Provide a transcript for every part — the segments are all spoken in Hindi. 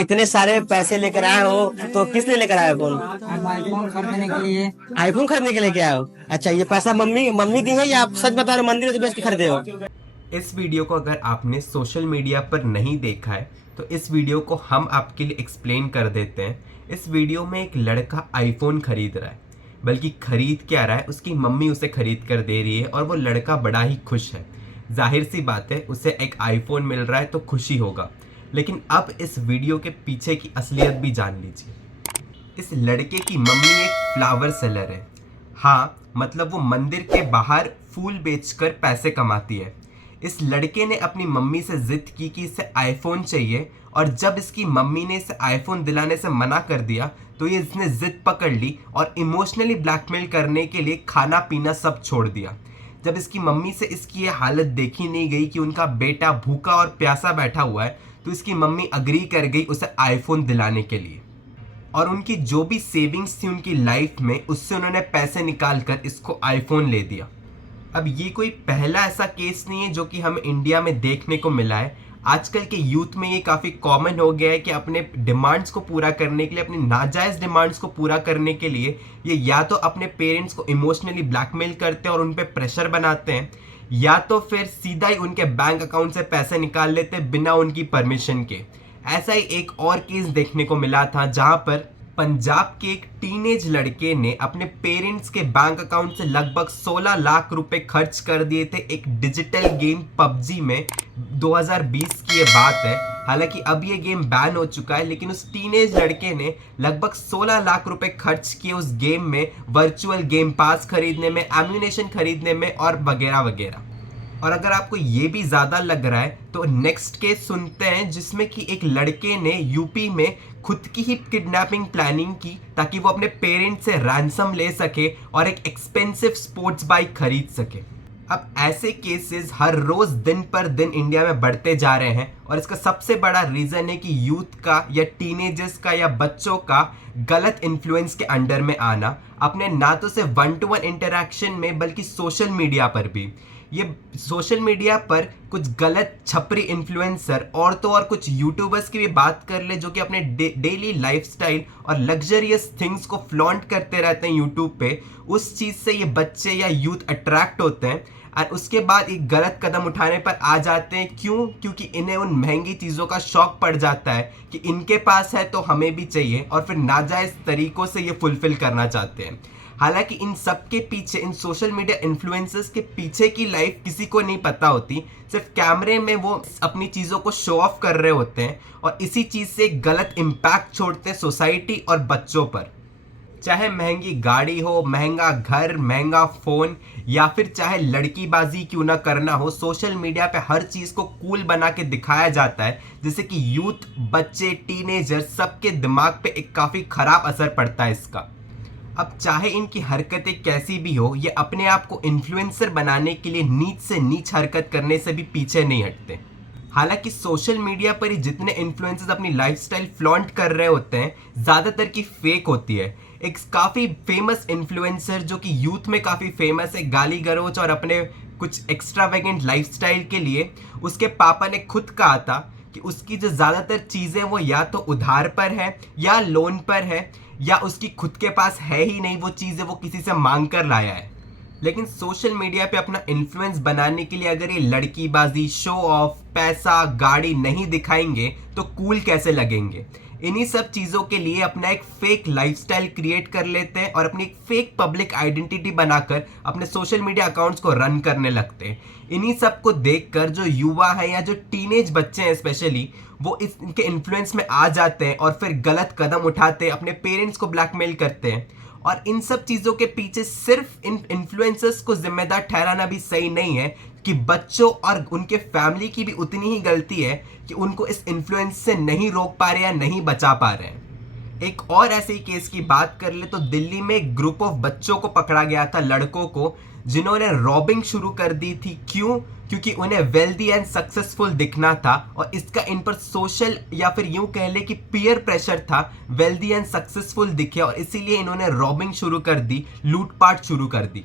इतने सारे पैसे लेकर आए हो तो किस लिए लेकर आए हो फोन? अब आईफोन खरीदने के लिए। आईफोन खरीदने के लिए क्या हो? अच्छा, ये पैसा मम्मी मम्मी दी है या आप सच बता रहे हो मंदिर से बेच के खरीदे हो? इस वीडियो को अगर आपने सोशल मीडिया पर नहीं देखा है तो इस वीडियो को हम आपके लिए एक्सप्लेन कर देते हैं। इस वीडियो में एक लड़का आईफोन खरीद रहा है, बल्कि खरीद क्या रहा है, उसकी मम्मी उसे खरीद कर दे रही है और वो लड़का बड़ा ही खुश है। जाहिर सी बात है, उसे एक आईफोन मिल रहा है तो खुशी होगा। लेकिन अब इस वीडियो के पीछे की असलियत भी जान लीजिए। इस लड़के की मम्मी एक फ्लावर सेलर है। हाँ, मतलब वो मंदिर के बाहर फूल बेचकर पैसे कमाती है। इस लड़के ने अपनी मम्मी से जिद की कि इसे आईफोन चाहिए, और जब इसकी मम्मी ने इसे आईफोन दिलाने से मना कर दिया तो ये इसने जिद पकड़ ली और इमोशनली ब्लैकमेल करने के लिए खाना पीना सब छोड़ दिया। जब इसकी मम्मी से इसकी ये हालत देखी नहीं गई कि उनका बेटा भूखा और प्यासा बैठा हुआ है, तो इसकी मम्मी अग्री कर गई उसे आईफोन दिलाने के लिए। और उनकी जो भी सेविंग्स थी उनकी लाइफ में, उससे उन्होंने पैसे निकाल कर इसको आईफोन ले दिया। अब ये कोई पहला ऐसा केस नहीं है जो कि हमें इंडिया में देखने को मिला है। आजकल के यूथ में ये काफ़ी कॉमन हो गया है कि अपने डिमांड्स को पूरा करने के लिए, अपनी नाजायज़ डिमांड्स को पूरा करने के लिए ये या तो अपने पेरेंट्स को इमोशनली ब्लैकमेल करते हैं और उन पर प्रेशर बनाते हैं, या तो फिर सीधा ही उनके बैंक अकाउंट से पैसे निकाल लेते हैं बिना उनकी परमिशन के। ऐसा ही एक और केस देखने को मिला था जहां पर पंजाब के एक टीनेज लड़के ने अपने पेरेंट्स के बैंक अकाउंट से लगभग 16 लाख रुपए खर्च कर दिए थे एक डिजिटल गेम पबजी में। 2020 की ये बात है। हालांकि अब ये गेम बैन हो चुका है, लेकिन उस टीनेज लड़के ने लगभग 16 लाख रुपए खर्च किए उस गेम में, वर्चुअल गेम पास खरीदने में, एम्यूनेशन खरीदने में और वगैरह वगैरह। और अगर आपको ये भी ज़्यादा लग रहा है तो नेक्स्ट केस सुनते हैं, जिसमें कि एक लड़के ने यूपी में खुद की ही किडनैपिंग प्लानिंग की ताकि वो अपने पेरेंट्स से रैंसम ले सके और एक एक्सपेंसिव स्पोर्ट्स बाइक खरीद सके। अब ऐसे केसेस हर रोज दिन पर दिन इंडिया में बढ़ते जा रहे हैं, और इसका सबसे बड़ा रीज़न है कि यूथ का या टीनेजर्स का या बच्चों का गलत इन्फ्लुएंस के अंडर में आना, अपने ना तो से 1-to-1 इंटरेक्शन में बल्कि सोशल मीडिया पर भी। ये सोशल मीडिया पर कुछ गलत छपरी इन्फ्लुएंसर, और तो और कुछ यूट्यूबर्स की भी बात कर ले जो कि अपने डेली लाइफस्टाइल और लग्जरियस थिंग्स को फ्लॉन्ट करते रहते हैं यूट्यूब पे। उस चीज़ से ये बच्चे या यूथ अट्रैक्ट होते हैं और उसके बाद एक गलत कदम उठाने पर आ जाते हैं। क्यों? क्योंकि इन्हें उन महंगी चीज़ों का शौक पड़ जाता है कि इनके पास है तो हमें भी चाहिए, और फिर नाजायज़ तरीकों से ये फुलफिल करना चाहते हैं। हालांकि इन सब के पीछे, इन सोशल मीडिया इन्फ्लुएंसर्स के पीछे की लाइफ किसी को नहीं पता होती। सिर्फ कैमरे में वो अपनी चीज़ों को शो ऑफ कर रहे होते हैं और इसी चीज़ से एक गलत इम्पैक्ट छोड़ते हैं सोसाइटी और बच्चों पर। चाहे महंगी गाड़ी हो, महंगा घर, महंगा फ़ोन, या फिर चाहे लड़कीबाजी क्यों ना करना हो, सोशल मीडिया पे हर चीज़ को कूल बना के दिखाया जाता है, जिससे कि यूथ, बच्चे, टीनेजर सबके दिमाग पे एक काफ़ी ख़राब असर पड़ता है इसका। अब चाहे इनकी हरकतें कैसी भी हो, ये अपने आप को इन्फ्लुएंसर बनाने के लिए नीच से नीच हरकत करने से भी पीछे नहीं हटते। हालांकि सोशल मीडिया पर ही जितने इन्फ्लुएंसर्स अपनी लाइफस्टाइल फ्लॉन्ट कर रहे होते हैं, ज़्यादातर की फेक होती है। एक काफ़ी फेमस इन्फ्लुएंसर जो कि यूथ में काफ़ी फेमस है, गाली गलौज और अपने कुछ एक्स्ट्रावेगेंट लाइफस्टाइल के लिए, उसके पापा ने खुद कहा था कि उसकी जो ज़्यादातर चीज़ें वो या तो उधार पर है या लोन पर है, या उसकी खुद के पास है ही नहीं वो चीज़ें, वो किसी से मांग कर लाया है। लेकिन सोशल मीडिया पे अपना इन्फ्लुएंस बनाने के लिए अगर ये लड़कीबाजी, शो ऑफ, पैसा, गाड़ी नहीं दिखाएंगे तो कूल कैसे लगेंगे? इन्हीं सब चीज़ों के लिए अपना एक फेक लाइफस्टाइल क्रिएट कर लेते हैं और अपनी एक फेक पब्लिक आइडेंटिटी बनाकर अपने सोशल मीडिया अकाउंट्स को रन करने लगते हैं। इन्हीं सब को देखकर जो युवा है या जो टीनेज बच्चे हैं स्पेशली, वो इनके इन्फ्लुएंस में आ जाते हैं और फिर गलत कदम उठाते हैं, अपने पेरेंट्स को ब्लैकमेल करते हैं। और इन सब चीज़ों के पीछे सिर्फ इन इन्फ्लुएंसर्स को जिम्मेदार ठहराना भी सही नहीं है, कि बच्चों और उनके फैमिली की भी उतनी ही गलती है कि उनको इस इन्फ्लुएंस से नहीं रोक पा रहे या नहीं बचा पा रहे हैं। एक और ऐसे ही केस की बात कर ले तो दिल्ली में एक ग्रुप ऑफ बच्चों को पकड़ा गया था, लड़कों को, जिन्होंने रॉबिंग शुरू कर दी थी। क्यों? क्योंकि उन्हें वेल्दी एंड सक्सेसफुल दिखना था, और इसका इन पर सोशल या फिर यूं कह ले कि पीयर प्रेशर था, वेल्दी एंड सक्सेसफुल दिखे, और इसीलिए इन्होंने रॉबिंग शुरू कर दी, लूटपाट शुरू कर दी।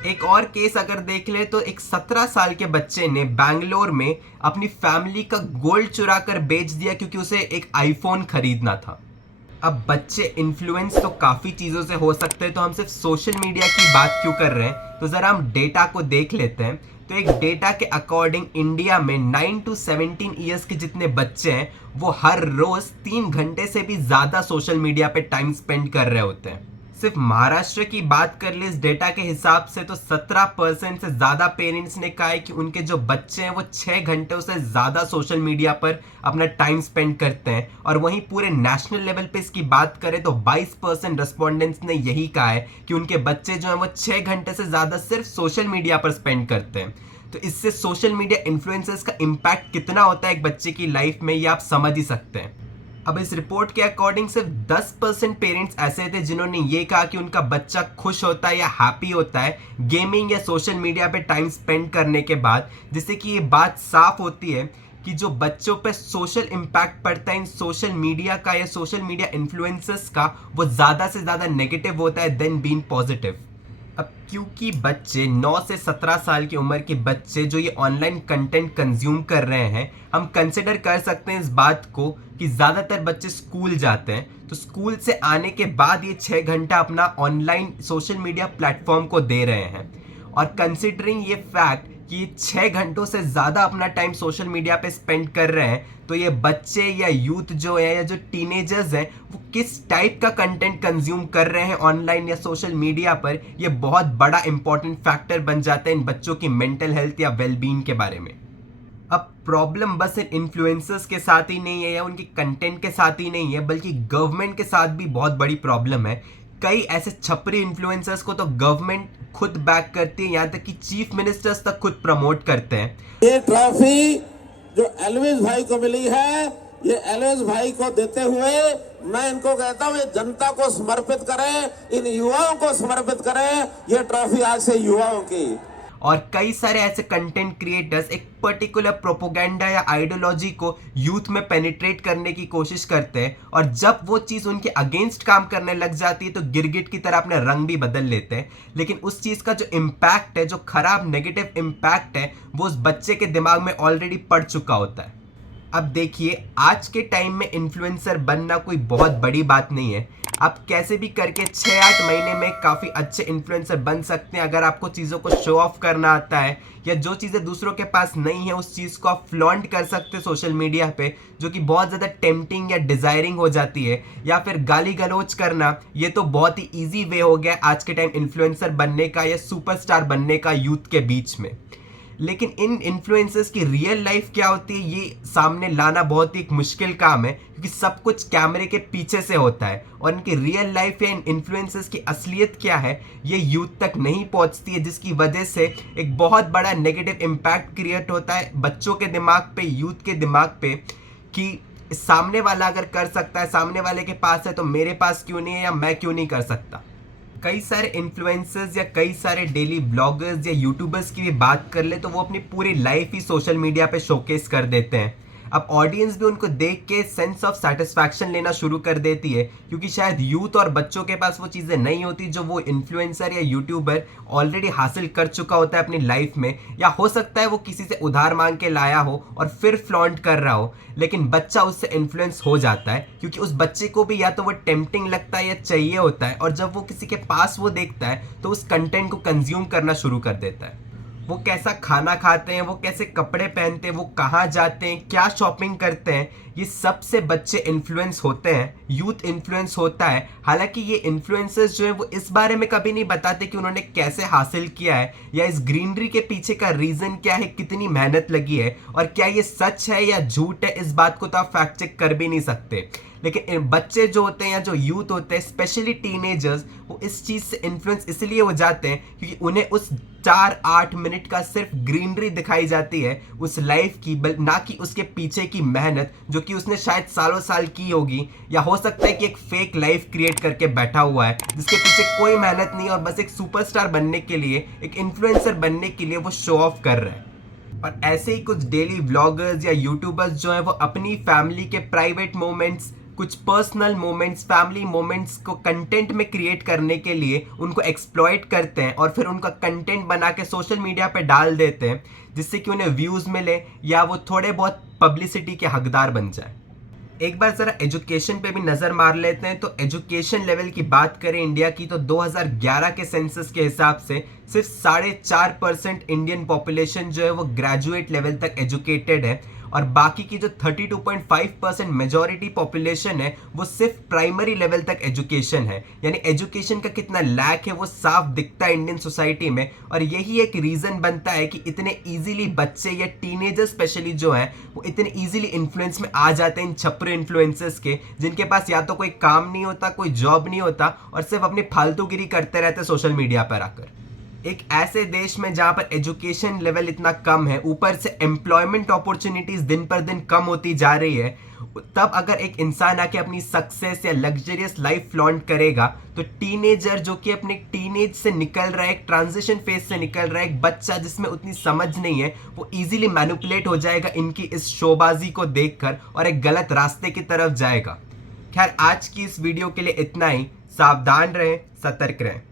एक और केस अगर देख ले तो एक 17 साल के बच्चे ने बैंगलोर में अपनी फैमिली का गोल्ड चुरा कर बेच दिया क्योंकि उसे एक आईफोन खरीदना था। अब बच्चे इन्फ्लुएंस तो काफ़ी चीज़ों से हो सकते हैं, तो हम सिर्फ सोशल मीडिया की बात क्यों कर रहे हैं? तो ज़रा हम डेटा को देख लेते हैं। तो एक डेटा के अकॉर्डिंग इंडिया में 9 to 17 ईयर्स के जितने बच्चे हैं वो हर रोज़ 3 घंटे से भी ज़्यादा सोशल मीडिया पे टाइम स्पेंड कर रहे होते हैं। सिर्फ महाराष्ट्र की बात कर ले इस डेटा के हिसाब से तो 17% से ज़्यादा पेरेंट्स ने कहा है कि उनके जो बच्चे हैं वो 6 घंटे से ज़्यादा सोशल मीडिया पर अपना टाइम स्पेंड करते हैं। और वहीं पूरे नेशनल लेवल पे इसकी बात करें तो 22% रेस्पोंडेंट्स ने यही कहा है कि उनके बच्चे जो हैं वो 6 घंटे से ज़्यादा सिर्फ सोशल मीडिया पर स्पेंड करते हैं। तो इससे सोशल मीडिया इन्फ्लुएंसर्स का इम्पैक्ट कितना होता है एक बच्चे की लाइफ में, ये आप समझ ही सकते हैं। अब इस रिपोर्ट के अकॉर्डिंग सिर्फ 10% पेरेंट्स ऐसे थे जिन्होंने ये कहा कि उनका बच्चा खुश होता है या हैप्पी होता है गेमिंग या सोशल मीडिया पे टाइम स्पेंड करने के बाद, जिससे कि ये बात साफ होती है कि जो बच्चों पे सोशल इम्पैक्ट पड़ता है इन सोशल मीडिया का या सोशल मीडिया इन्फ्लुएंसर्स का, वो ज़्यादा से ज़्यादा नेगेटिव होता है देन बीइंग पॉजिटिव। अब क्योंकि बच्चे 9 से 17 साल की उम्र के बच्चे जो ये ऑनलाइन कंटेंट कंज्यूम कर रहे हैं, हम कंसिडर कर सकते हैं इस बात को कि ज़्यादातर बच्चे स्कूल जाते हैं, तो स्कूल से आने के बाद ये 6 घंटा अपना ऑनलाइन सोशल मीडिया प्लेटफॉर्म को दे रहे हैं। और कंसिडरिंग ये फैक्ट कि ये 6 घंटों से ज़्यादा अपना टाइम सोशल मीडिया पे स्पेंड कर रहे हैं, तो ये बच्चे या यूथ जो है या जो टीनेजर्स हैं वो किस टाइप का कंटेंट कंज्यूम कर रहे हैं ऑनलाइन या सोशल मीडिया पर, ये बहुत बड़ा इंपॉर्टेंट फैक्टर बन जाता है इन बच्चों की मेंटल हेल्थ या वेलबींग के बारे में। अब प्रॉब्लम बस इन इन्फ्लुएंसर्स के साथ ही नहीं है या उनके कंटेंट के साथ ही नहीं है, बल्कि गवर्नमेंट के साथ भी बहुत बड़ी प्रॉब्लम है। कई ऐसे छपरी इन्फ्लुएंसर्स को तो गवर्नमेंट खुद बैक करती है, यहाँ तक कि चीफ मिनिस्टर्स तक खुद प्रमोट करते हैं। ये ट्रॉफी जो एल्विस भाई को मिली है, ये एल्विस भाई को देते हुए मैं इनको कहता हूँ ये जनता को समर्पित करें, इन युवाओं को समर्पित करें। ये ट्रॉफी आज से युवाओं की। और कई सारे ऐसे कंटेंट क्रिएटर्स एक पर्टिकुलर प्रोपोगेंडा या आइडियोलॉजी को यूथ में पेनिट्रेट करने की कोशिश करते हैं, और जब वो चीज़ उनके अगेंस्ट काम करने लग जाती है तो गिरगिट की तरह अपने रंग भी बदल लेते हैं। लेकिन उस चीज़ का जो इम्पैक्ट है, जो खराब नेगेटिव इम्पैक्ट है, वो उस बच्चे के दिमाग में ऑलरेडी पड़ चुका होता है। अब देखिए, आज के टाइम में इन्फ्लुएंसर बनना कोई बहुत बड़ी बात नहीं है। आप कैसे भी करके 6-8 महीने में काफ़ी अच्छे इन्फ्लुएंसर बन सकते हैं अगर आपको चीज़ों को शो ऑफ करना आता है, या जो चीज़ें दूसरों के पास नहीं है उस चीज़ को आप फ्लॉन्ट कर सकते हैं सोशल मीडिया पे, जो कि बहुत ज़्यादा टेम्पटिंग या डिज़ायरिंग हो जाती है। या फिर गाली गलौज करना, ये तो बहुत ही ईजी वे हो गया आज के टाइम इन्फ्लुएंसर बनने का या सुपरस्टार बनने का यूथ के बीच में। लेकिन इन इन्फ्लुएंसर्स की रियल लाइफ क्या होती है ये सामने लाना बहुत ही एक मुश्किल काम है, क्योंकि सब कुछ कैमरे के पीछे से होता है, और इनकी रियल लाइफ या इन इन्फ्लुएंसर्स की असलियत क्या है ये यूथ तक नहीं पहुंचती है, जिसकी वजह से एक बहुत बड़ा नेगेटिव इम्पैक्ट क्रिएट होता है बच्चों के दिमाग पे, यूथ के दिमाग पे, कि सामने वाला अगर कर सकता है, सामने वाले के पास है, तो मेरे पास क्यों नहीं है या मैं क्यों नहीं कर सकता। कई सारे इन्फ्लुएंसर्स या कई सारे डेली ब्लॉगर्स या यूट्यूबर्स की भी बात कर ले तो वो अपनी पूरी लाइफ ही सोशल मीडिया पे शोकेस कर देते हैं। अब ऑडियंस भी उनको देख के सेंस ऑफ सेटिस्फैक्शन लेना शुरू कर देती है, क्योंकि शायद यूथ और बच्चों के पास वो चीज़ें नहीं होती जो वो इन्फ्लुएंसर या यूट्यूबर ऑलरेडी हासिल कर चुका होता है अपनी लाइफ में, या हो सकता है वो किसी से उधार मांग के लाया हो और फिर फ्लॉन्ट कर रहा हो। लेकिन बच्चा उससे इन्फ्लुएंस हो जाता है, क्योंकि उस बच्चे को भी या तो वो टेम्पटिंग लगता है या चाहिए होता है, और जब वो किसी के पास वो देखता है तो उस कंटेंट को कंज्यूम करना शुरू कर देता है। वो कैसा खाना खाते हैं, वो कैसे कपड़े पहनते हैं, वो कहाँ जाते हैं, क्या शॉपिंग करते हैं, ये सबसे बच्चे इन्फ्लुएंस होते हैं, यूथ इन्फ्लुएंस होता है। हालांकि ये इन्फ्लुएंसर्स जो है वो इस बारे में कभी नहीं बताते कि उन्होंने कैसे हासिल किया है, या इस ग्रीनरी के पीछे का रीज़न क्या है, कितनी मेहनत लगी है, और क्या ये सच है या झूठ है, इस बात को तो आप फैक्ट चेक कर भी नहीं सकते। लेकिन बच्चे जो होते हैं या जो यूथ होते हैं, स्पेशली टीनेजर्स, वो इस चीज़ से इन्फ्लुएंस इसलिए हो जाते हैं क्योंकि उन्हें उस 4-8 मिनट का सिर्फ ग्रीनरी दिखाई जाती है उस लाइफ की, ना कि उसके पीछे की मेहनत जो कि उसने शायद सालों साल की होगी, या हो सकता है कि एक फेक लाइफ क्रिएट करके बैठा हुआ है जिसके पीछे कोई मेहनत नहीं, और बस एक सुपरस्टार बनने के लिए, एक इन्फ्लुएंसर बनने के लिए वो शो ऑफ कर रहा है। और ऐसे ही कुछ डेली व्लॉगर्स या यूट्यूबर्स जो हैं वो अपनी फैमिली के प्राइवेट मोमेंट्स, कुछ पर्सनल मोमेंट्स, फैमिली मोमेंट्स को कंटेंट में क्रिएट करने के लिए उनको एक्सप्लॉइट करते हैं और फिर उनका कंटेंट बना के सोशल मीडिया पे डाल देते हैं, जिससे कि उन्हें व्यूज़ मिले या वो थोड़े बहुत पब्लिसिटी के हकदार बन जाए। एक बार ज़रा एजुकेशन पे भी नज़र मार लेते हैं। तो एजुकेशन लेवल की बात करें इंडिया की, तो 2011 के सेंसस के हिसाब से सिर्फ 4.5% इंडियन पॉपुलेशन जो है वो ग्रेजुएट लेवल तक एजुकेटेड है, और बाकी की जो 32.5% मेजॉरिटी पॉपुलेशन है वो सिर्फ प्राइमरी लेवल तक एजुकेशन है। यानी एजुकेशन का कितना लैक है वो साफ दिखता है इंडियन सोसाइटी में, और यही एक रीज़न बनता है कि इतने ईजिली बच्चे या टीनेजर स्पेशली जो है वो इतने ईजिली इन्फ्लुएंस में आ जाते हैं इन छपरे इन्फ्लुएंसर्स के, जिनके पास या तो कोई काम नहीं होता, कोई जॉब नहीं होता, और सिर्फ अपनी फालतूगिरी करते रहते सोशल मीडिया पर आकर। एक ऐसे देश में जहां पर एजुकेशन लेवल इतना कम है, ऊपर से एम्प्लॉयमेंट अपॉर्चुनिटीज दिन पर दिन कम होती जा रही है, तब अगर एक इंसान आके अपनी सक्सेस या लग्जरियस लाइफ फ्लॉन्ट करेगा, तो टीनेजर जो कि अपने टीनेज से निकल रहा है, एक ट्रांजिशन फेज से निकल रहा है, एक बच्चा जिसमें उतनी समझ नहीं है, वो इजीली मैनिपुलेट हो जाएगा इनकी इस शोबाजी को देखकर और एक गलत रास्ते की तरफ जाएगा। खैर, आज की इस वीडियो के लिए इतना ही। सावधान रहें, सतर्क रहें।